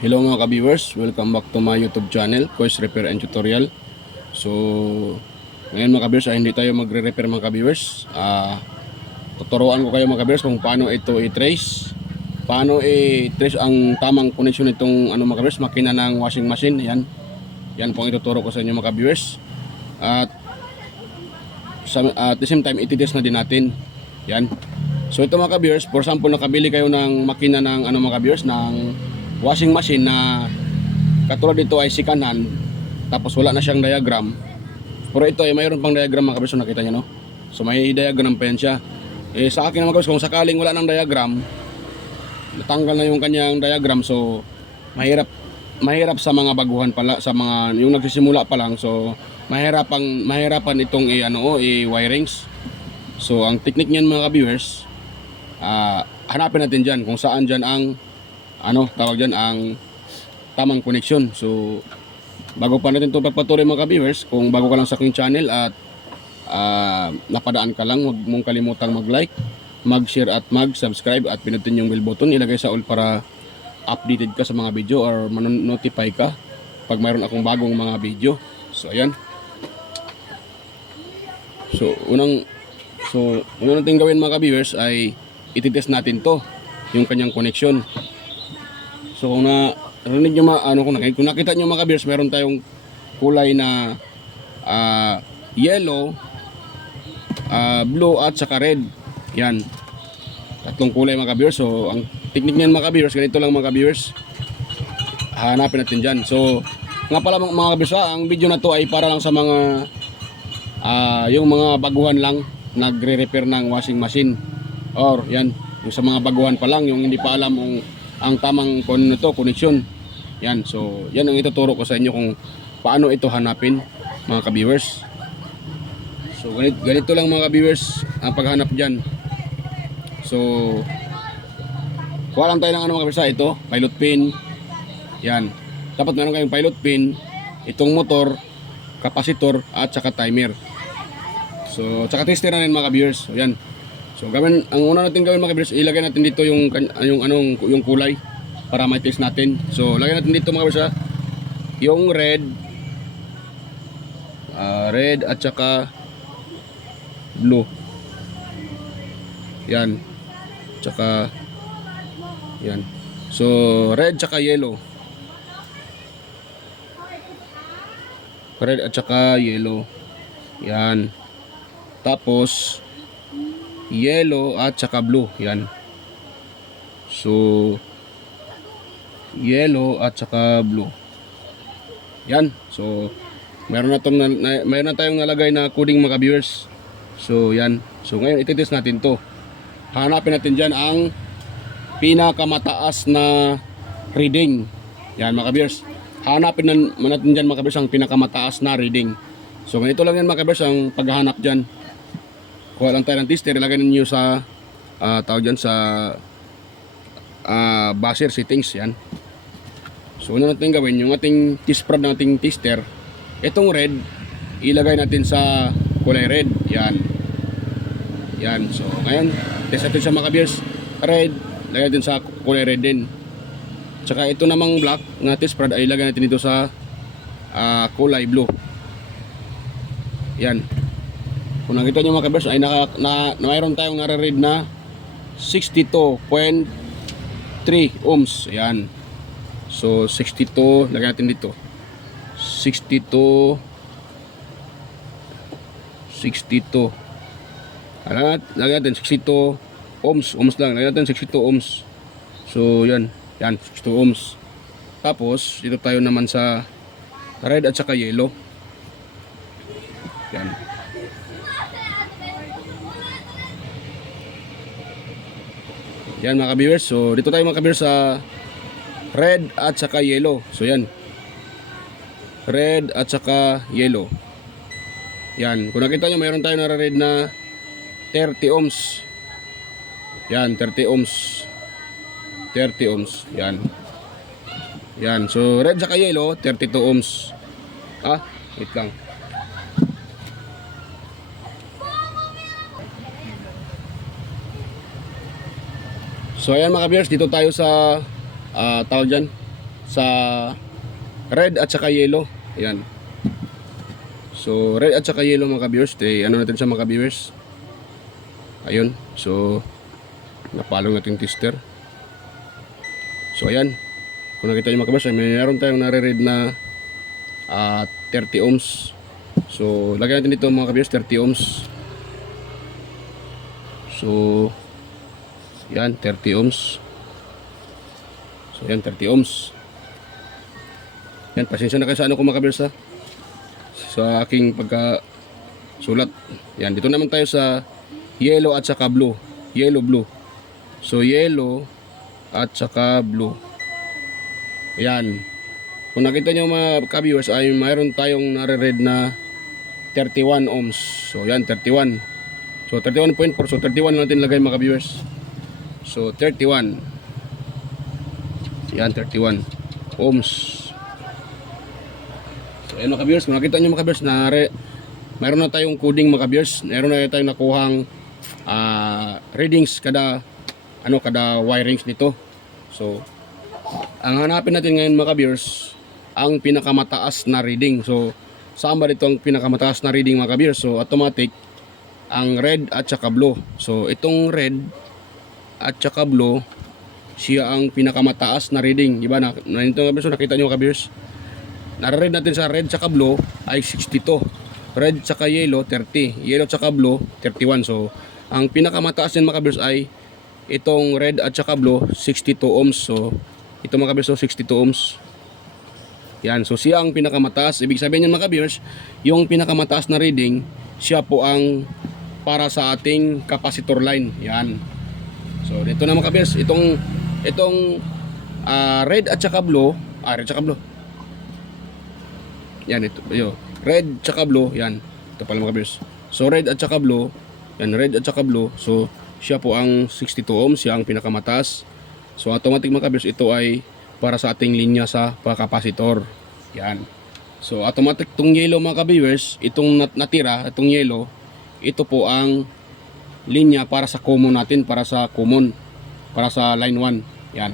Hello mga ka-viewers, welcome back to my YouTube channel, Kois Repair and Tutorial. So, ngayon mga ka-viewers ay hindi tayo magre-repair mga ka-viewers. Tuturuan ko kayo mga ka-viewers kung paano ito i-trace. Paano i-trace ang tamang connection nitong mga ka-viewers, makina ng washing machine. Yan po ang ituturo ko sa inyo mga ka-viewers. At at the same time, iti-test na din natin. Yan. So ito mga ka-viewers, for example, nakabili kayo ng makina ng mga ka-viewers, ng washing machine na katulad dito ay second hand, tapos wala na siyang diagram. Pero ito ay mayroon pang diagram mga ka-viewers, nakita nyo no? So may diagram pa yan siya. Sa akin mga ka-viewers, kung sakaling wala ng diagram, natanggal na yung kanyang diagram, so mahirap sa mga baguhan pala, sa mga yung nagsisimula pa lang, so mahirapan itong i-wirings. So ang technique niyan mga ka-viewers, hanapin natin dyan kung saan dyan ang tawag dyan ang tamang connection. So bago pa natin ito pagpatuloy mga ka-viewers, kung bago ka lang sa aking channel at napadaan ka lang, huwag mong kalimutang mag-like, mag-share at mag-subscribe at pinutin yung bell button, ilagay sa all para updated ka sa mga video or notify ka pag mayroon akong bagong mga video. So ayan. So unang natin gawin mga ka-viewers ay ititest natin to, yung kanyang connection. So kung narinig nyo kung nakita nyo mga ka-viewers, meron tayong kulay na yellow, blue at saka red. Yan, tatlong kulay mga ka-viewers. So ang technique niyan mga ka-viewers, ganito lang mga ka-viewers, hanapin natin dyan. So nga pala mga ka-viewers, ang video na to ay para lang sa mga yung mga baguhan lang nagre-repair ng washing machine, or yan, yung sa mga baguhan pa lang, yung hindi pa alam ang tamang connection. Yan, so yan ang ituturo ko sa inyo kung paano ito hanapin mga ka-viewers. So ganito lang mga ka-viewers ang paghanap dyan. So kuha lang tayo ng mga ka-viewers, ito pilot pin. Yan, dapat meron kayong pilot pin, itong motor, kapasitor at saka timer. So tsaka tester na rin mga ka-viewers. So yan. So ang una natin gawin mga ka-viewers, ilagay natin dito yung kulay para ma-test natin. So lagay natin dito mga ka-viewers yung red at saka blue. Yan. Tsaka yan. So red tsaka yellow. Red at saka yellow. Yan. Tapos yellow at saka blue. Yan. So yellow at saka blue. Yan. So meron na tayong nalagay na coding mga viewers. So yan. So ngayon ititest natin to. Hanapin natin dyan ang pinakamataas na reading. Yan mga viewers. Hanapin natin dyan mga viewers ang pinakamataas na reading. So ganito lang yan mga viewers ang paghahanap dyan. Kuha lang tayo ng tester, ilagay ninyo sa tawag dyan sa buzzer settings. Yan. So una natin gawin, yung ating test prod ng ating tester, itong red ilagay natin sa kulay red. Yan. Yan. So ngayon test natin sa mga viewers, red lagay natin sa kulay red din. Tsaka ito namang black na test prod ay ilagay natin dito sa kulay blue. Yan. Kung nakita nyo mga ka-viewers ay mayroon tayong nare-read na 62.3 ohms. Yan. So 62, lagyan natin dito 62 lagyan natin 62 ohms lang, lagyan natin 62 ohms. So yan 62 ohms. Tapos dito tayo naman sa red at saka yellow. Yan. Yan mga ka-viewers. So dito tayo mga ka-viewers sa red at saka yellow. So yan, red at saka yellow. Yan, kung nakita nyo mayroon tayo nare-read na 30 ohms. Yan, 30 ohms. 30 ohms. Yan. Yan, so red saka yellow 32 ohms. Wait lang. So ayan mga viewers, dito tayo sa tawag dyan, sa red at saka yellow. Ayan. So red at saka yellow mga ka-viewers, ano natin sa mga ka-viewers. Ayun. So napalong natin tester. So ayan. Kung nakita nyo mga ka-viewers, mayroon tayong nare-read na 30 ohms. So lagyan natin dito mga ka-viewers, 30 ohms. So yan, 30 ohms. So yan, 30 ohms. Yan, pasensya na kayo sa ano ko mga ka-viewers ha, sa aking pagkasulat. Yan, dito naman tayo sa yellow at saka blue. Yellow, blue. So yellow at saka blue. Yan. Kung nakita nyo mga ka-viewers ay mayroon tayong nare-read na 31 ohms. So yan, 31. So 31.4. So 31 natin lagay mga ka-viewers. So 31. Yan, 31 ohms. So ayan mga ka-viewers, kung nakita nyo mga ka-viewers na mayroon na tayong coding mga ka-viewers. Mayroon na tayong nakuhang readings kada wirings nito. So ang hanapin natin ngayon mga ka-viewers, ang pinakamataas na reading. So saan ba dito ang pinakamataas na reading mga ka-viewers? So automatic ang red at saka blue. So itong red at saka blue, siya ang pinakamataas na reading, di ba? Nito mga nakita niyo mga ka-viewers. Nare-read natin sa red saka blue ay 62. Red saka yellow 30. Yellow saka blue 31. So ang pinakamataas niyan mga ka-viewers ay itong red at saka blue 62 ohms. So ito mga ka-viewers, 62 ohms. Yan, so siya ang pinakamataas. Ibig sabihin niyan mga ka-viewers, yung pinakamataas na reading, siya po ang para sa ating capacitor line. Yan. So dito na mga ka-viewers, itong red at saka blue, red saka blue. Yan, ito, red at saka blue, yan. Ito pala mga ka-viewers. So red at saka blue, yan, red at saka blue. So siya po ang 62 ohms, siya ang pinakamataas. So automatic mga ka-viewers, ito ay para sa ating linya sa kapasitor. Yan. So automatic itong yellow mga ka-viewers, itong natira, itong yellow, ito po ang linya para sa common natin, para sa common, para sa line 1. Yan.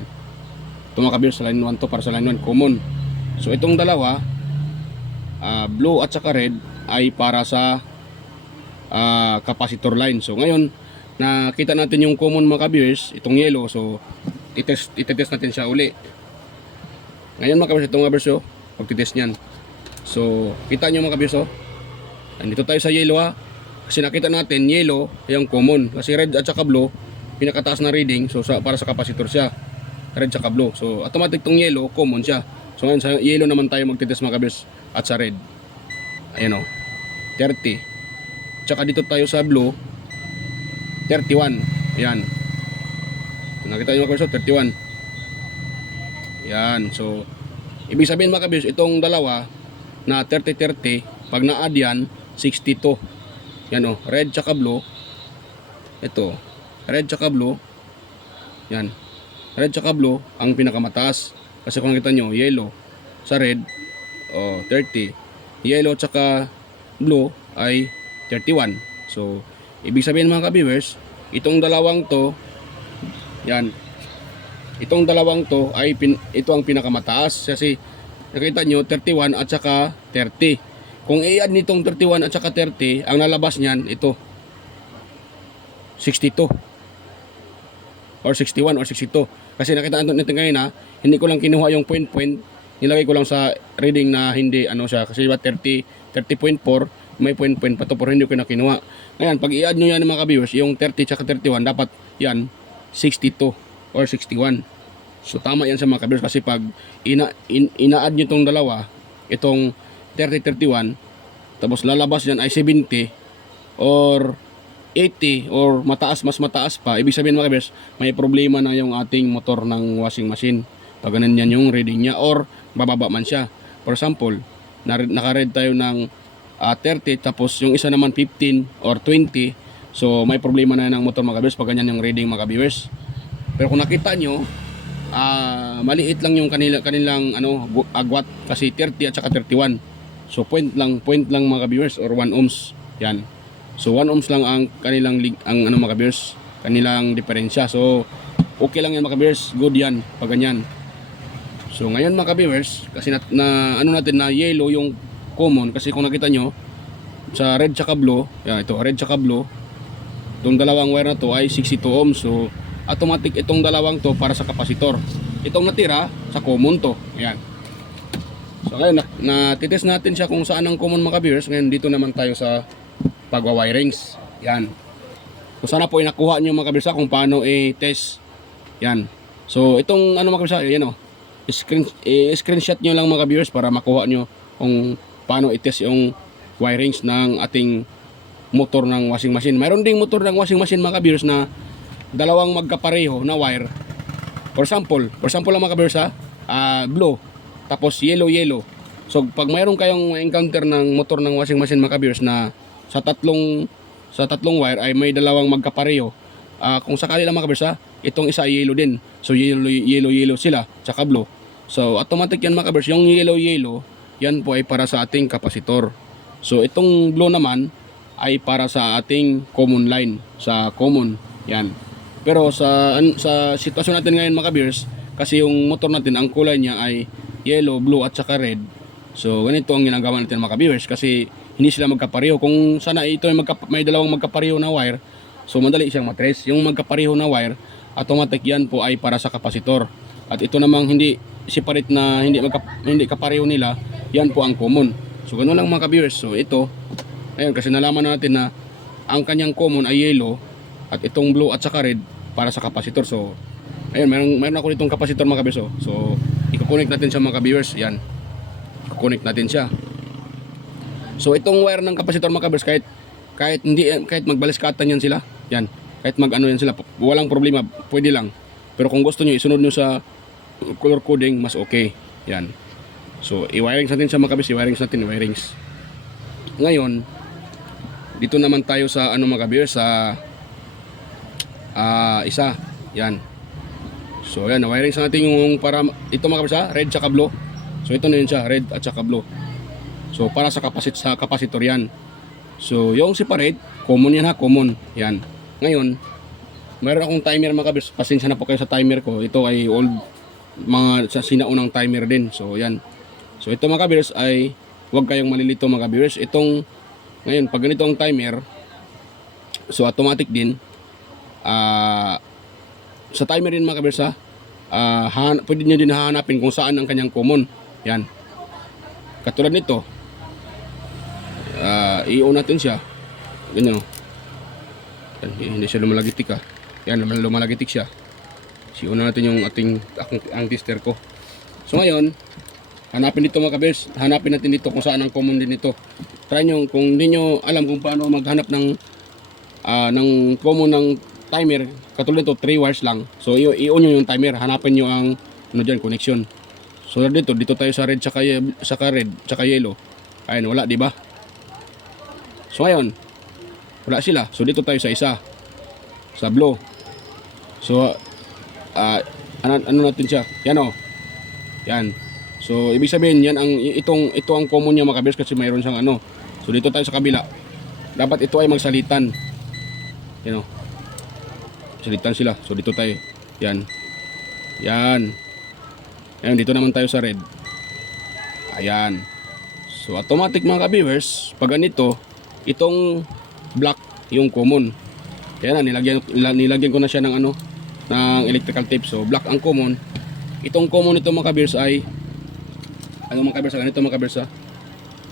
Ito mga ka-viewers, sa line 1 to, para sa line 1 common. So itong dalawa, blue at saka red, ay para sa capacitor line. So ngayon, nakita natin yung common mga ka-viewers, itong yellow. So itetest natin siya uli. Ngayon mga ka-viewers, itong mga viewers, pagtitest niyan. So kita nyo mga ka-viewers, andito tayo sa yellow ha. Kasi nakita natin yellow ay ang common. Kasi red at saka blue, pinakataas na reading. So para sa capacitor siya, red at saka blue. So automatic itong yellow, common siya. So ngayon sa yellow naman tayo magtitest mga ka-viewers, at sa red. Ayan o, 30. Tsaka dito tayo sa blue, 31. Ayan. Nakita nyo mga ka-viewers, 31. Yan. So ibig sabihin mga ka-viewers, itong dalawa na 30-30, pag na-add yan, 62. Yan o, red tsaka blue. Ito, red tsaka blue. Yan, red tsaka blue ang pinakamataas. Kasi kung nakita nyo, yellow sa red, 30. Yellow tsaka blue ay 31. So ibig sabihin mga ka-viewers, itong dalawang to, yan, itong dalawang to ay ito ang pinakamataas. Kasi nakita nyo, 31 at saka 30. Kung i-add nitong 31 at saka 30, ang lalabas niyan, ito, 62 or 61 or 62. Kasi nakita natin ngayon hindi ko lang kinuha yung point, nilagay ko lang sa reading na hindi siya. Kasi diba 30.4, may point pa to, pero hindi ko na kinuha. Ngayon, pag i-add nyo yan mga ka-viewers, yung 30 at 31, dapat yan 62 or 61. So tama yan sa mga ka-viewers, kasi pag ina-add nyo itong dalawa, itong 30-31, tapos lalabas yan ay 70 or 80 or mas mataas pa, ibig sabihin mga ka-viewers, may problema na yung ating motor ng washing machine. Pag ganun yan yung reading niya or bababa man siya. For example, naka-read tayo ng 30, tapos yung isa naman 15 or 20, so may problema na ng motor mga ka-viewers pag ganyan yung reading mga ka-viewers. Pero kung nakita nyo, maliit lang yung kanilang agwat, kasi 30 at saka 31. So point lang mga ka-viewers, or 1 ohms. Yan. So 1 ohms lang ang kanilang mga ka-viewers, kanilang diferensya. So okay lang yan mga ka-viewers, good yan pag ganyan. So ngayon mga ka-viewers, kasi ano natin na yellow yung common, kasi kung nakita nyo sa red tsaka blue, yan ito, red tsaka blue, itong dalawang wire na to ay 62 ohms. So automatic itong dalawang to para sa kapasitor. Itong natira sa common to. Ayan. So ngayon natitest natin siya kung saan ang common mga ka-viewers. Ngayon dito naman tayo sa pagwa-wirings. Yan. Kung sana po inakuha nyo mga ka-viewers kung paano i-test. Yan. So itong ano mga ka-viewers, yan o. Screenshot nyo lang mga ka-viewers para makuha nyo kung paano i-test yung wirings ng ating motor ng washing machine. Mayroon ding motor ng washing machine mga ka-viewers na dalawang magkapareho na wire. For example lang mga ka-viewers blue tapos yellow. So pag mayroon kayong encounter ng motor ng washing machine mga ka-viewers na sa tatlong wire ay may dalawang magkapareho, kung sakali lang mga ka-viewers itong isa ay yellow din. So yellow sila tsaka blue. So automatic yan mga ka-viewers, yung yellow yan po ay para sa ating kapasitor. So itong blue naman ay para sa ating common line, sa common. Yan. Pero sa sitwasyon natin ngayon mga ka-viewers, kasi yung motor natin ang kulay niya ay yellow, blue at saka red. So ganito ang ginagawa natin mga ka-viewers, kasi hindi sila magkapareho. Kung sana ito ay may dalawang magkapareho na wire, so madali siyang matrace. Yung magkapareho na wire, automatic yan po ay para sa kapasitor. At ito namang hindi separate na hindi kapareho nila, yan po ang common. So ganoon lang mga ka-viewers. So ito, ayun, kasi nalaman natin na ang kanyang common ay yellow at itong blue at saka red para sa kapasitor. So ayun, meron ako ditong kapasitor mga ka-viewers. So i-connect natin siya mga ka-viewers. Yan, i-connect natin siya. So itong wire ng kapasitor mga ka-viewers, kahit magbaliskatan yan sila, yan, kahit mag-ano yan sila, walang problema, pwede lang. Pero kung gusto nyo, isunod nyo sa color coding, mas okay. Yan. So i-wirings natin siya mga ka-viewers, i-wirings. Ngayon, dito naman tayo sa ano mga ka-viewers, sa isa. Yan. So yan, wirings natin yung para ito mga ka-viewers, red tsaka blue. So ito na yun siya, red at saka blue. So para sa kapasitor yan. So yung separate, common yan common. Yan. Ngayon, mayroon akong timer mga ka-viewers. Pasensya na po kayo sa timer ko. Ito ay old, mga sinaunang timer din. So yan. So ito mga ka-viewers ay huwag kayong malilito mga ka-viewers. Itong ngayon pag ganito ang timer, so automatic din sa timer din mga ka-viewers pwede nyo din hahanapin kung saan ang kanyang common. Yan. Katulad nito, i-on natin siya. Ganyan. Hindi siya lumalagitik Yan, lumalagitik siya. Si-on natin yung ang tester ko. So ngayon, hanapin dito mga ka-viewers. Hanapin natin dito kung saan ang common din ito. Try nyo, kung hindi nyo alam kung paano maghanap ng common ng timer, katulad ito, 3 wires lang. So i-on nyo yung timer, hanapin nyo ang connection. So dito tayo sa red tsaka yellow. Ayun, wala, di ba? So ngayon, wala sila. So dito tayo sa isa, sa blue. So ano natin siya? Yan Yan. So ibig sabihin yan ito ang common niya mga ka-viewers, kasi mayroon siyang ano. So dito tayo sa kabila. Dapat ito ay magsalitan. Yan salitan sila. So dito tayo. Yan. Ayun, dito naman tayo sa red. Ayan. So automatic mga ka-viewers, pag ganito, itong black yung common. Kaya nilagyan ko na siya ng ng electrical tape. So black ang common. Itong common nito mga ka-viewers ay ganito mga ka-viewers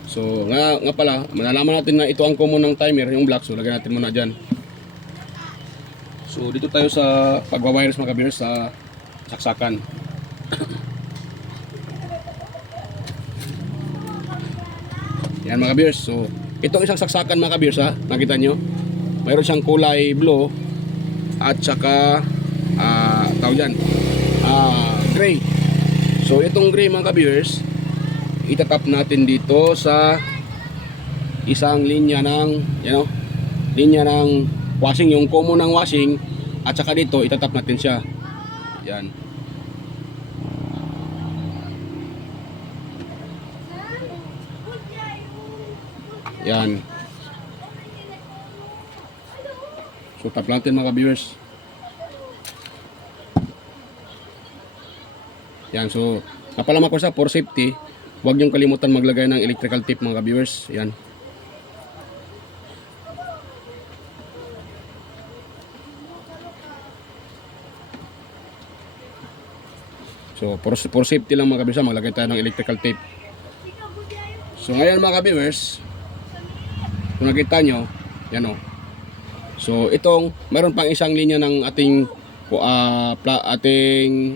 So nga pala, malalaman natin na ito ang common ng timer, yung black. So lagyan natin muna dyan. So dito tayo sa pagwa-wires mga ka-viewers, sa saksakan. Yan mga ka-viewers. So itong isang saksakan mga ka-viewers nakita nyo, mayroon siyang kulay blue at saka gray. So itong gray mga ka-viewers, itatap natin dito sa isang linya ng linya ng washing, yung common ng washing, at saka dito itatap natin siya. Yan. Yan. So tap natin mga viewers. Yan, so Napalaman ko sa for safety, huwag niyong kalimutan maglagay ng electrical tape mga ka-viewers. Yan. So for safety lang mga ka-viewers, maglagay tayo ng electrical tape. So ngayon mga ka-viewers, kung nakita nyo, yan o. So itong, mayroon pang isang linya ng ating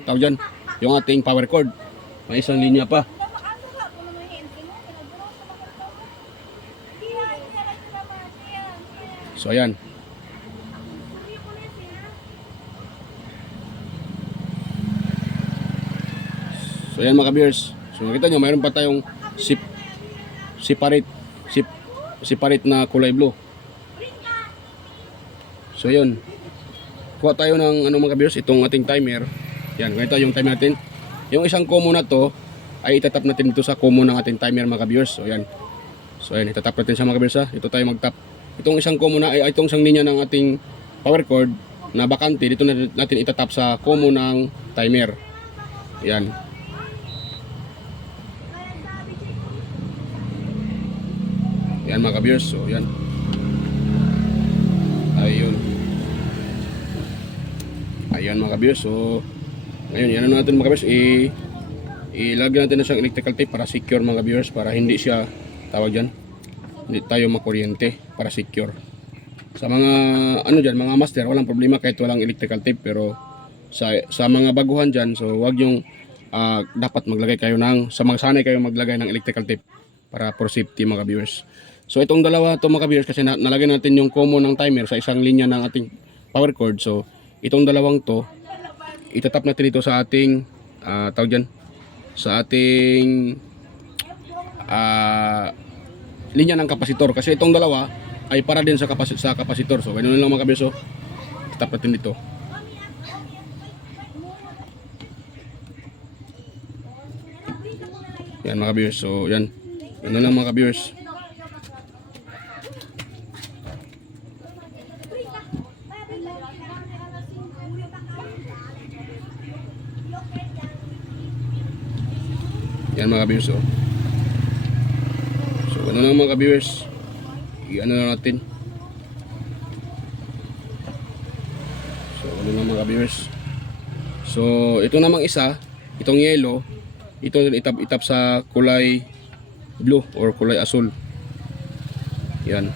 tawag dyan, yung ating power cord. May isang linya pa. So ayan. So ayan mga ka-viewers. So nakita nyo, mayroon pa tayong separate na kulay blue. So yun. Kuha tayo ng mga ka-viewers, itong ating timer. Yan, ganito yung timer natin. Yung isang combo na to ay itatap natin dito sa combo ng ating timer mga ka-viewers. So yan. So yan, itatap natin siya mga ka-viewers ha. Ito tayo mag-tap. Itong isang combo na ay itong isang linya ng ating power cord na bakante, dito natin itatap sa combo ng timer. Yan. Yan mga ka-viewers, so yan. Ayan mga ka-viewers, so ngayon yan natin mga ka-viewers, ilagyan natin na siyang electrical tape para secure mga ka-viewers, para hindi siya tawag dyan, hindi tayo makuryente, para secure. Sa mga mga master, walang problema kahit walang electrical tape, pero sa mga baguhan dyan, so wag yung dapat maglagay kayo sa mga sanay kayo maglagay ng electrical tape para for safety mga ka-viewers. So itong dalawa to mga ka-viewers, kasi nalagyan natin yung combo ng timer sa isang linya ng ating power cord. So itong dalawang to, itatap natin dito sa ating tawag dyan, sa ating linya ng kapasitor. Kasi itong dalawa ay para din sa kapasitor. So ganun lang mga ka-viewers, so itatap natin dito. Yan mga ka-viewers, so yan. Ganun lang mga ka-viewers. Yan mga ka-viewers, so ano lang mga ka-viewers, i-ano na natin. So ano lang mga ka-viewers, so ito namang isa, itong yellow, ito itap sa kulay blue or kulay asul. Yan.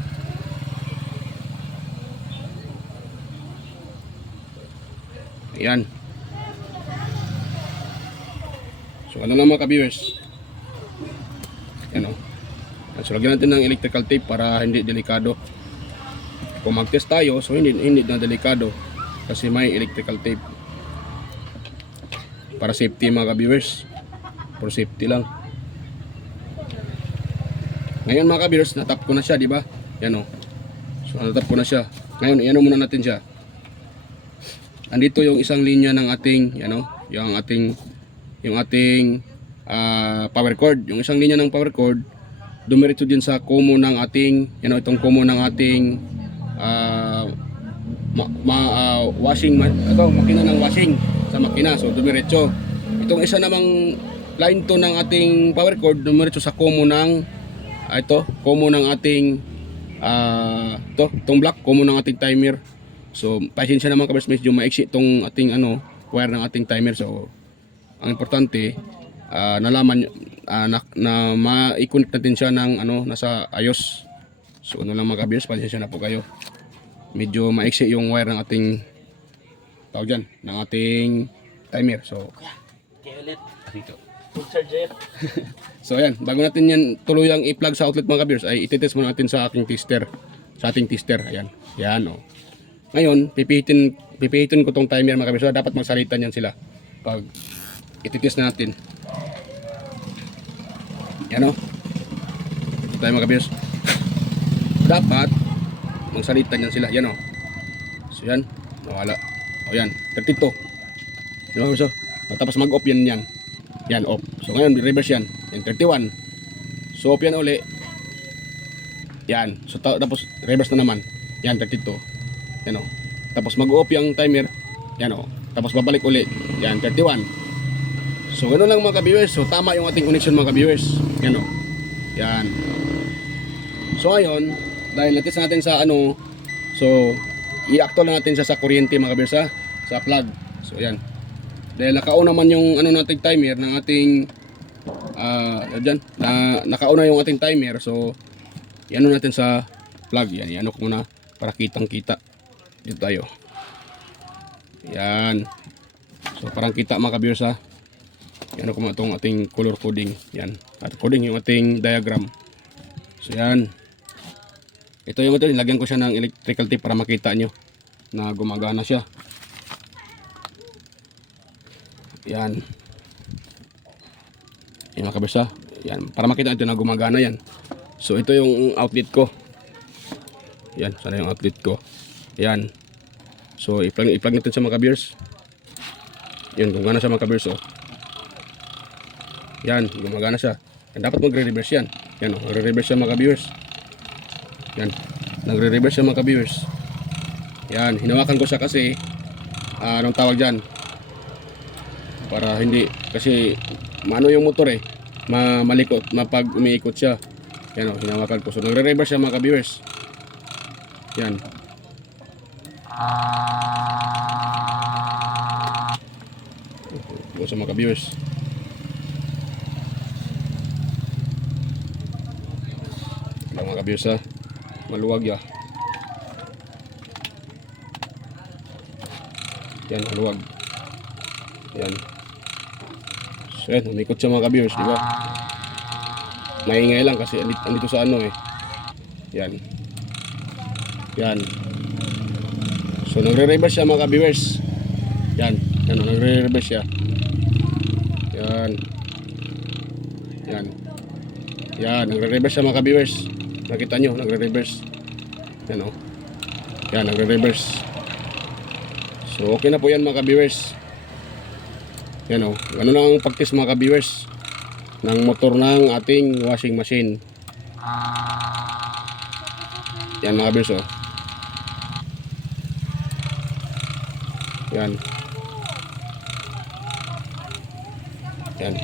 Yan. So ano lang mga ka-viewers, yan o. So lagyan natin ng electrical tape para hindi delikado. Kung mag-test tayo, so hindi na delikado kasi may electrical tape para safety mga ka-viewers, for safety lang. Ngayon mga ka-viewers, natap ko na siya, di ba? Yan o. So natap ko na siya. Ngayon iano muna natin siya. Andito yung isang linya ng ating yung ating power cord. Yung isang linya ng power cord dumiretso din sa combo ng ating itong combo ng ating makina ng washing sa makina. So dumiretso. Itong isa namang line to ng ating power cord dumiretso sa combo ng combo ng ating itong black combo ng ating timer. So pasensya naman ka-viewers, medyo maiksi itong ating wire ng ating timer. So ang importante nalaman na ma-connect natin siya ng nasa ayos. So lang mga ka-viewers, pasensya na po kayo. Medyo maiksi yung wire ng ating tawag dyan, ng ating timer. So ulit dito. full charger. So ayan, bago natin yan tuluyang i-plug sa outlet mga ka-viewers, ay ititest muna natin sa ating tester. Ayan. Yan o. Ngayon, pipihitin ko tong timer mga ka-viewers. So, dapat magsalitan yan sila pag ititest na natin. Yan o. Ito tayo mga ka-viewers. Dapat magsalitan yan sila. Yan o. So yan, nawala. O yan, 32. Di ba so? Tapos mag-off yan. Yan, off. So ngayon, reverse yan. Yan, 31. So off yan uli. Yan. So tapos reverse na naman. Yan, 32. Yan o. Tapos mag-off yung timer. Yan o. Tapos babalik uli. Yan, 31. So ganoon lang mga ka-viewers. So tama yung ating connection mga ka-viewers. Yan o. Yan. So ngayon, dahil natin natin sa ano, so i-actual na natin siya sa kuryente mga ka-viewers ha, sa plug. So yan. Dahil nakauna man yung ano nating timer ng ating dyan, nakauna yung ating timer. So i-ano natin sa plug. Yan, i-ano ko muna para kitang kita. Dito tayo. Yan. So parang kita mga ka-viewers ha. Yan ko itong ating color coding. Yan. At coding yung ating diagram. So yan. Ito yung ito. Nilagyan ko siya ng electrical tape para makita nyo na gumagana siya. Yan. Yan mga kabisa. Yan. Para makita ito na gumagana yan. So ito yung outlet ko. Yan. Sana yung outlet ko. Yan. So i-plug natin sa mga kabiyers. Yan. Gumagana siya mga kabiyers. Oh. Yan, gumagana siya. Yan, dapat magre-reverse yan. Yan, magre-reverse siya mga ka-viewers. Yan, nagre-reverse siya mga ka-viewers. Yan, hinawakan ko siya kasi anong tawag dyan? Para hindi, kasi maano yung motor eh, malikot, mapag umiikot siya. Yan, hinawakan ko. So, nagre-reverse siya mga ka-viewers. Yan. Ito sa mga ka-viewers. Mga ka-viewers ha, maluwag ya. Yan, maluwag. Yan. So yan, umikot siya mga ka-viewers, di ba? Maingay lang kasi andito sa ano eh. Yan. Yan. So nagre-reverse siya mga ka-viewers. Yan, yan, nagre-reverse siya. Yan. Yan. Yan, nagre-reverse siya mga ka-viewers. Nakita nyo, nagre-reverse. Yan o. Yan, nagre-reverse. So, okay na po yan mga ka-viewers. Yan o. Ano na ang pag-test mga ka-viewers ng motor ng ating washing machine. Yan mga ka-viewers o. Yan. Yan.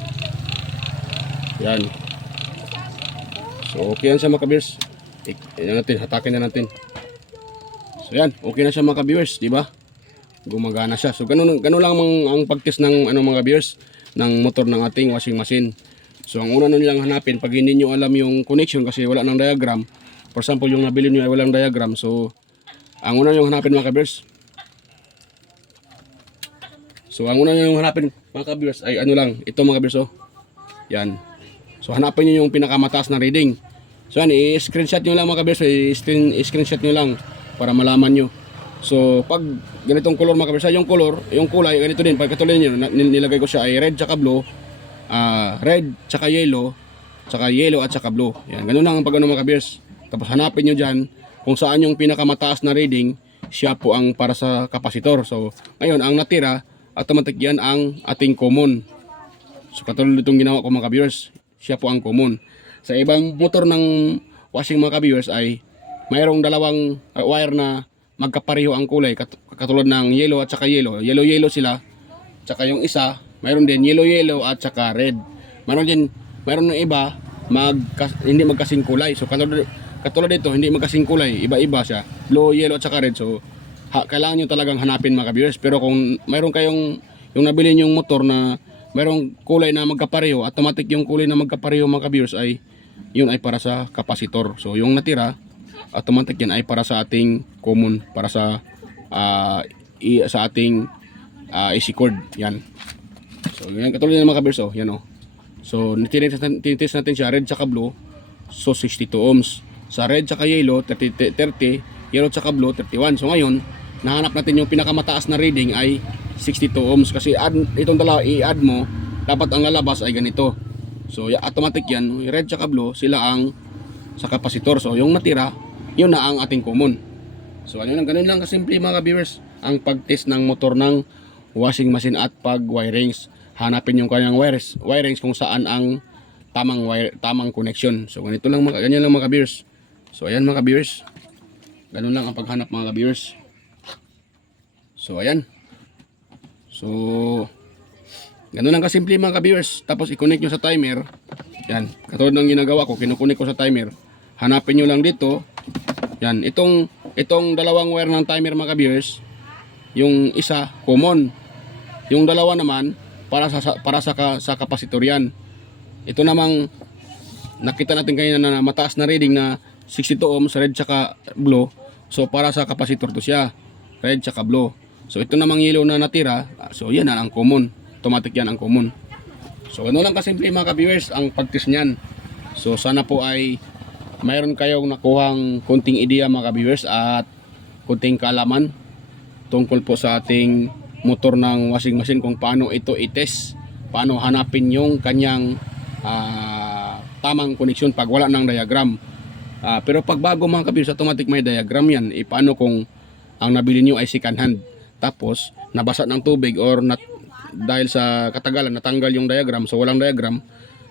Yan. So okay yan siya mga ka-viewers. Yan natin, hatakin na natin. So yan, okay na siya mga ka-viewers, di ba? Gumagana siya. So ganun lang ang pag-test ng ano mga ka-viewers ng motor ng ating washing machine. So ang una nilang hanapin pag hindi niyo alam yung connection kasi wala nang diagram. For example, yung nabili niyo ay walang diagram. So ang una niyo hanapin mga ka-viewers. So ang una niyo hanapin mga ka-viewers ay ano lang, ito mga ka-viewers oh. Yan. So hanapin niyo yung pinakamataas na reading. So yan, i-screenshot nyo lang mga kabers, i-screenshot nyo lang para malaman nyo. So pag ganitong color mga kabers, yung color, yung kulay, ganito din. Pag katulad nyo, nilagay ko siya ay red tsaka blue, red tsaka yellow at tsaka blue. Yan, ganun lang ang pag ano mga kabers. Tapos hanapin nyo dyan kung saan yung pinakamataas na reading, siya po ang para sa kapasitor. So ngayon, ang natira, automatic yan ang ating common. So katulad itong ginawa ko mga kabers, siya po ang common. Sa ibang motor ng washing mga ka-viewers ay mayroong dalawang wire na magkapareho ang kulay katulad ng yellow at saka yellow. Yellow sila. Tsaka yung isa, mayroon din yellow at saka red. Mayroon ng iba hindi magkasing kulay. So katulad dito, hindi magkasing kulay, iba-iba siya. Blue, yellow at saka red. So kailangan niyo talagang hanapin mga ka-viewers. Pero kung mayroon kayong yung nabili niyong motor na mayroong kulay na magkapareho, automatic yung kulay na magkapareho mga ka-viewers ay yun ay para sa kapasitor. So yung natira, automatic yan ay para sa ating common, para sa sa ating AC cord. Yan. So yan, katulad ng mga ka-viewers oh, yan oh. So tinitest natin siya red tsaka blue. So 62 ohms. Sa red tsaka yellow 30, yellow tsaka blue 31. So ngayon, nahanap natin yung pinakamataas na reading ay 62 ohms kasi itong dalawa i-add mo, dapat ang lalabas ay ganito. So automatic yan, red tsaka blue sila ang sa kapasitor. So yung natira, yun na ang ating common. So ganun lang kasimple mga viewers ang pag-test ng motor ng washing machine at pag-wirings. Hanapin yung kanyang wirings kung saan ang tamang connection. So ganyan lang mga viewers. So ayan mga viewers, ganun lang ang paghanap mga viewers. So ayan. So Ganun lang kasimple mga ka-viewers. Tapos i-connect nyo sa timer. Yan. Katulad ng ginagawa ko, kinukunik ko sa timer. Hanapin nyo lang dito. Yan. Itong dalawang wire ng timer mga ka-viewers, yung isa, common. Yung dalawa naman, sa kapasitor yan. Ito namang, nakita natin kanina na mataas na reading na 62 ohms, red tsaka blue. So para sa kapasitor to siya. Red tsaka blue. So ito namang yellow na natira. So yan ang common. Automatic yan ang common. So ano lang kasimple mga ka-viewers ang pag-test niyan. So sana po ay mayroon kayong nakuhang konting ideya mga ka-viewers at konting kaalaman tungkol po sa ating motor ng washing machine kung paano ito i-test, paano hanapin yung kanyang tamang connection pag wala ng diagram. Pero pag bago mga ka-viewers, automatic may diagram yan. Paano kung ang nabili nyo ay second hand tapos nabasa ng tubig or dahil sa katagalan natanggal yung diagram, so walang diagram.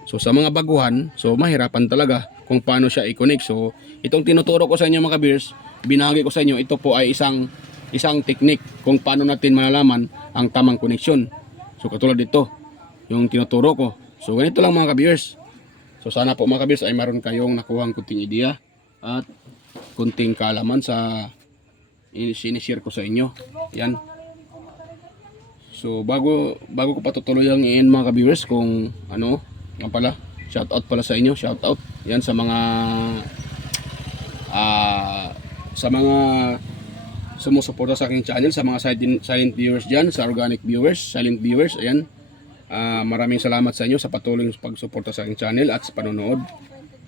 So sa mga baguhan, so mahirapan talaga kung paano siya i-connect. So itong tinuturo ko sa inyo mga ka-viewers, binahagi ko sa inyo, ito po ay isang technique kung paano natin malalaman ang tamang connection. So katulad dito, yung tinuturo ko. So ganito lang mga ka-viewers. So sana po mga ka-viewers ay meron kayong nakuhang kunting ideya at kunting kaalaman sa sinishare ko sa inyo. Yan. So bago ko patutuloy ang i-end mga ka-viewers, kung ano, nga pala, shout out pala sa inyo, shout out. Yan sa mga sumusuporta sa aking channel, sa mga silent viewers diyan, sa organic viewers, silent viewers, ayan. Maraming salamat sa inyo sa patuloy pagsuporta sa aking channel at sa panonood.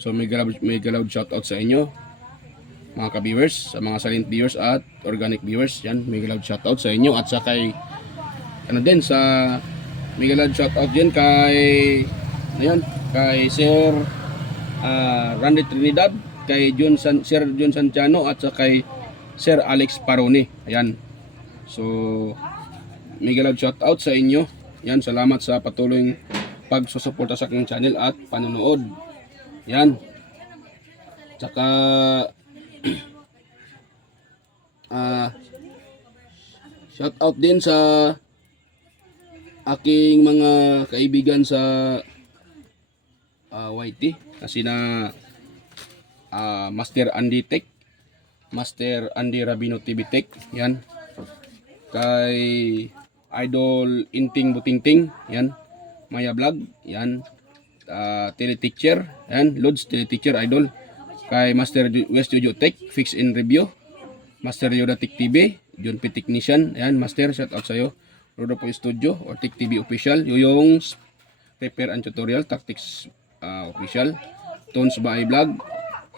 So may galawd shout out sa inyo mga ka-viewers, sa mga silent viewers at organic viewers. Yan, may galawd shout out sa inyo at sa kay may galawd shout out din kay kay Randy Trinidad, kay Sir John Santiano at sa kay Sir Alex Paroni. Ayan. So may galawd shout out sa inyo. Yan, salamat sa patuloy pagsusuporta sa aking channel at panonood. Yan. Tsaka shout out din sa aking mga kaibigan sa YT, kasi na Master Andy Tech, Master Andy Rabino TV Tech. Yan. Kay Idol Inting Butingting, yan, Maya Vlog, yan, Teleteacher, yan, Lods Teleteacher Idol. Kay Master West Jojo Tech, Fix and Review, Master Yoda Tech TV, John P Technician, yan, Master, shout out sa'yo. Rodolfo Studio or Tech TV Official, Yoyong Repair and Tutorial, Tactics Official, Tones by Vlog,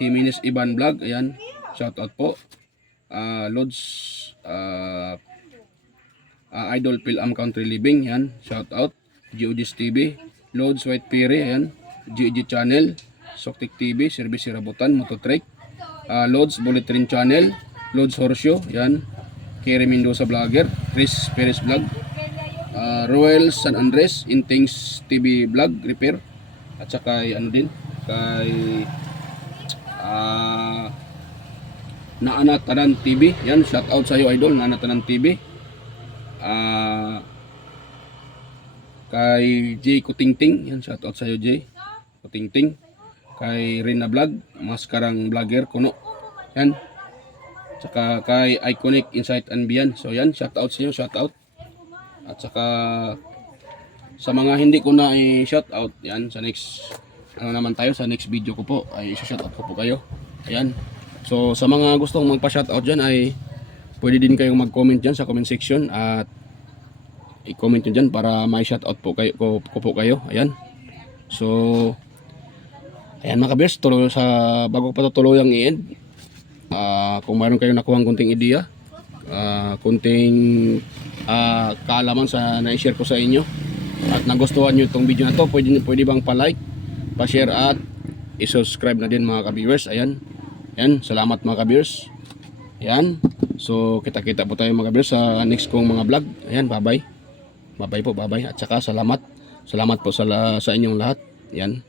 Jimenez Iban Vlog, ayan, shout out po. Lods Idol Pilam Country Living, yan, shout out. GOD's TV, Lods White Piri, ayan, GG Channel, Soktik TV, Service Rabutan, Mototrek, Lods Bullet Train Channel, Lods Horseshoe, yan, Kerry Mendoza Vlogger, Chris Perez Vlog, Royal San Andres, Intings TV Vlog Repair, at saka kay Naanatanan TV, yan, shout out sa iyo idol, Naanatanan TV. Kay J Kutingting, yan, shout out sa iyo J Kutingting. Kay Rina Vlog, Maskarang Vlogger Kuno, yan. Saka kay Iconic Insight and Beyond. So yan, shout out sa iyo, shout out. At saka sa mga hindi ko na i-shout out, yan, sa next naman tayo, sa next video ko po ay i-shout out ko po kayo. Ayan. So sa mga gustong magpa-shout out diyan ay pwede din kayong mag-comment diyan sa comment section at i-comment nyo dyan para may shout out po kayo, ko po kayo. Ayan. So ayan mga ka-viewers, tuloy sa bago pa tuloy ang i-end. Kung mayroon kayong nakuhang kunting ideya, kunting kaalaman sa na-share ko sa inyo at nagustuhan nyo itong video na to, pwede bang pa-like, pa-share at i-subscribe na din mga ka-viewers. Ayan. Ayan, salamat mga ka-viewers. Ayan. So kita-kita po tayo mga ka-viewers sa next kong mga vlog. Ayan, bye-bye. Bye-bye po, bye-bye. At saka salamat po sa inyong lahat. Ayan.